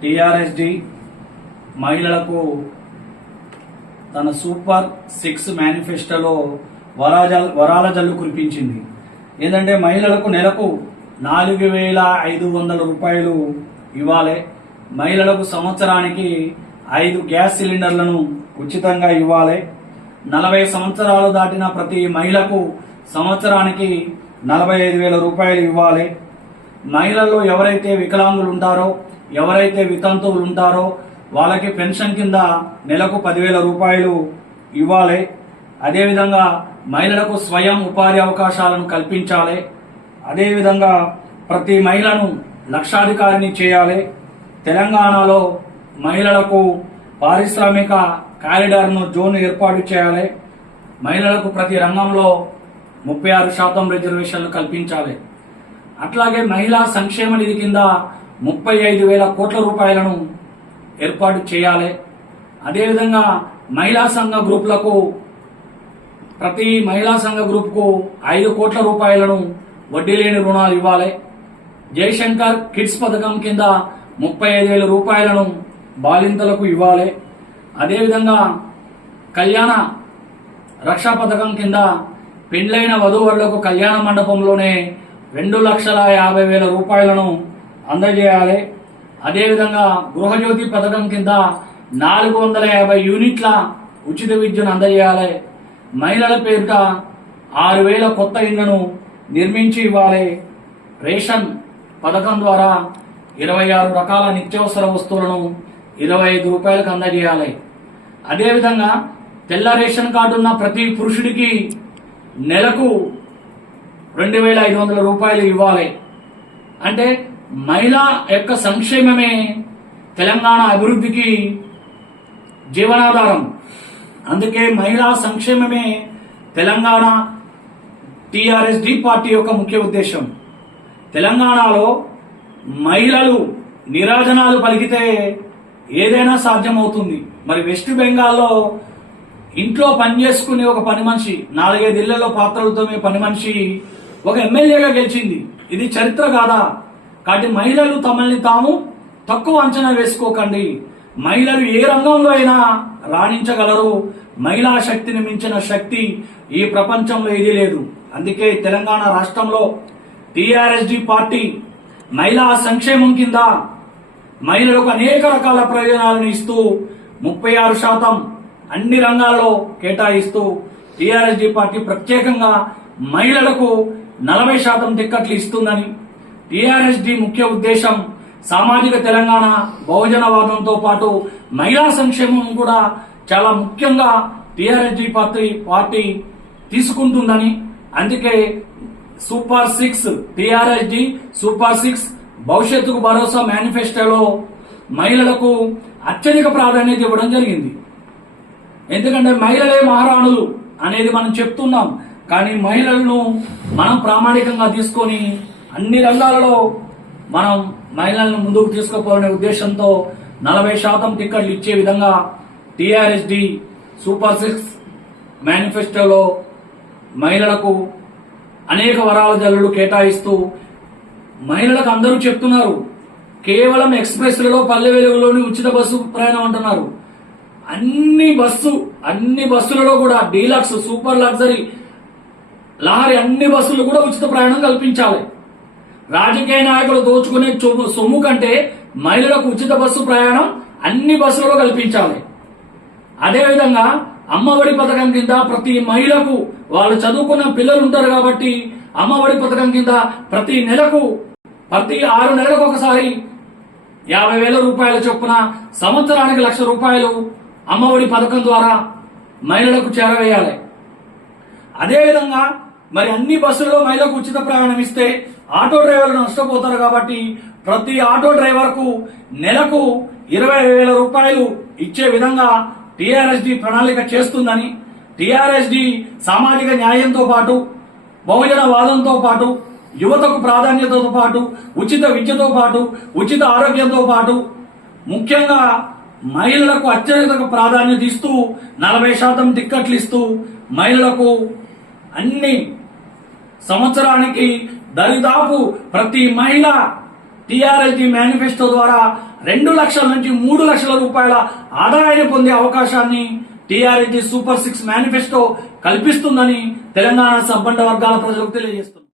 టిఆర్ఎస్డి మహిళలకు తన సూపర్ 6 మేనిఫెస్టోలో వరాల జల్లు కురిపించింది. ఏంటంటే మహిళలకు నెలకు 4,500 రూపాయలు ఇవ్వాలి. మహిళలకు సంవత్సరానికి 5 గ్యాస్ సిలిండర్లను ఉచితంగా ఇవ్వాలి. 40 సంవత్సరాలు దాటిన ప్రతి మహిళకు సంవత్సరానికి 45,000 రూపాయలు ఇవ్వాలి. మహిళల్లో ఎవరైతే వికలాంగులు ఉంటారో, ఎవరైతే వితంతువులు ఉంటారో వాళ్ళకి పెన్షన్ కింద నెలకు 10,000 రూపాయలు ఇవ్వాలి. అదేవిధంగా మహిళలకు స్వయం ఉపాధి అవకాశాలను కల్పించాలి. అదేవిధంగా ప్రతి మహిళను లక్షాధికారిని చేయాలి. తెలంగాణలో మహిళలకు పారిశ్రామిక కారిడార్ను జోన్ ఏర్పాటు చేయాలి. మహిళలకు ప్రతి రంగంలో 36% రిజర్వేషన్లు కల్పించాలి. అట్లాగే మహిళా సంక్షేమ నిధి కింద 35,000 కోట్ల రూపాయలను ఏర్పాటు చేయాలి. అదేవిధంగా మహిళా సంఘ గ్రూపులకు ప్రతి మహిళా సంఘ గ్రూప్కు 5 కోట్ల రూపాయలను వడ్డీ లేని రుణాలు ఇవ్వాలి. జయశంకర్ కిడ్స్ పథకం కింద 35,000 రూపాయలను బాలింతలకు ఇవ్వాలి. అదేవిధంగా కళ్యాణ రక్షా పథకం కింద పెండ్లైన వధూవరులకు కళ్యాణ మండపంలోనే 2,50,000 రూపాయలను అందజేయాలి. అదేవిధంగా గృహజ్యోతి పథకం కింద 450 యూనిట్ల ఉచిత విద్యను అందజేయాలి. మహిళల పేరిట 6,000 కొత్త ఇళ్లను నిర్మించి ఇవ్వాలి. రేషన్ పథకం ద్వారా 26 రకాల నిత్యావసర వస్తువులను 25 రూపాయలకు అందజేయాలి. అదేవిధంగా తెల్ల రేషన్ కార్డు ఉన్న ప్రతి పురుషుడికి నెలకు 2,500 రూపాయలు ఇవ్వాలి. అంటే మహిళా యొక్క సంక్షేమమే తెలంగాణ అభివృద్ధికి జీవనాధారం. అందుకే మహిళా సంక్షేమమే తెలంగాణ టిఆర్ఎస్డి పార్టీ యొక్క ముఖ్య ఉద్దేశం. తెలంగాణలో మహిళలు నిరాజనాలు పలికితే ఏదైనా సాధ్యమవుతుంది. మరి వెస్ట్ బెంగాల్లో ఇంట్లో పనిచేసుకునే ఒక పని మనిషి, 4-5 ఇళ్లలో పాత్రలు తోమే పని మనిషి ఒక ఎమ్మెల్యేగా గెలిచింది. ఇది చరిత్ర కాదా? కాబట్టి మహిళలు తమల్ని తాము తక్కువ అంచనా వేసుకోకండి. మహిళలు ఏ రంగంలో అయినా రాణించగలరు. మహిళా శక్తిని మించిన శక్తి ఈ ప్రపంచంలో ఏదీ లేదు. అందుకే తెలంగాణ రాష్ట్రంలో టిఆర్ఎస్డి పార్టీ మహిళా సంక్షేమం కింద మహిళలకు అనేక రకాల ప్రయోజనాలను ఇస్తూ 36% అన్ని రంగాల్లో కేటాయిస్తూ టిఆర్ఎస్డి పార్టీ ప్రత్యేకంగా మహిళలకు 40% టిక్కెట్లు ఇస్తుందని, టిఆర్ఎస్డి ముఖ్య ఉద్దేశం సామాజిక తెలంగాణ బహుజనవాదంతో పాటు మహిళా సంక్షేమం కూడా చాలా ముఖ్యంగా టిఆర్ఎస్డి పార్టీ తీసుకుంటుందని, అందుకే సూపర్ 6 టిఆర్ఎస్డి సూపర్ 6 భవిష్యత్తుకు భరోసా మేనిఫెస్టోలో మహిళలకు అత్యధిక ప్రాధాన్యత ఇవ్వడం జరిగింది. ఎందుకంటే మహిళలే మహారాణులు అనేది మనం చెప్తున్నాం. కానీ మహిళలను మనం ప్రామాణికంగా తీసుకొని అన్ని రంగాలలో మనం మహిళలను ముందుకు తీసుకుపోవాలనే ఉద్దేశంతో 40% టిక్కెట్లు ఇచ్చే విధంగా టిఆర్ఎస్డి సూపర్ 6 మేనిఫెస్టోలో మహిళలకు అనేక వరాల జల్లులు కేటాయిస్తూ మహిళలకు అందరూ చెప్తున్నారు. కేవలం ఎక్స్ప్రెస్లలో పల్లె వెలుగులోని ఉచిత బస్సు ప్రయాణం అంటున్నారు. అన్ని బస్సులలో కూడా డీలక్స్, సూపర్ లగ్జరీ, లహరి అన్ని బస్సులు కూడా ఉచిత ప్రయాణం కల్పించాలి. రాజకీయ నాయకులు దోచుకునే సొమ్ము కంటే మహిళలకు ఉచిత బస్సు ప్రయాణం అన్ని బస్సులలో కల్పించాలి. అదేవిధంగా అమ్మఒడి పథకం కింద ప్రతి మహిళకు వాళ్ళు చదువుకున్న పిల్లలు ఉంటారు కాబట్టి అమ్మఒడి పథకం కింద ప్రతి 6 నెలలకు ఒకసారి 50,000 రూపాయల చొప్పున సంవత్సరానికి 1,00,000 రూపాయలు అమ్మఒడి పథకం ద్వారా మహిళలకు చేరవేయాలి. అదేవిధంగా మరి అన్ని బస్సుల్లో మహిళలకు ఉచిత ప్రయాణం ఇస్తే ఆటో డ్రైవర్లు నష్టపోతారు కాబట్టి ప్రతి ఆటో డ్రైవర్ కు నెలకు 20,000 రూపాయలు ఇచ్చే విధంగా టిఆర్ఎస్డి ప్రణాళిక చేస్తుందని, టిఆర్ఎస్డి సామాజిక న్యాయంతో పాటు బహుజన వాదంతో పాటు యువతకు ప్రాధాన్యతతో పాటు ఉచిత విద్యతో పాటు ఉచిత ఆరోగ్యంతో పాటు ముఖ్యంగా మహిళలకు అత్యధిక ప్రాధాన్యత ఇస్తూ 40% టిక్కెట్లు ఇస్తూ మహిళలకు అన్ని సంవత్సరానికి దరిదాపు ప్రతి మహిళ టీఆర్ఎల్జీ మేనిఫెస్టో ద్వారా 2 లక్షల నుంచి 3 లక్షల రూపాయల ఆదాయాన్ని పొందే అవకాశాన్ని టీఆర్ఎల్జీ సూపర్ 6 మేనిఫెస్టో కల్పిస్తుందని తెలంగాణ సంబంధ వర్గాల ప్రజలకు తెలియజేస్తుంది.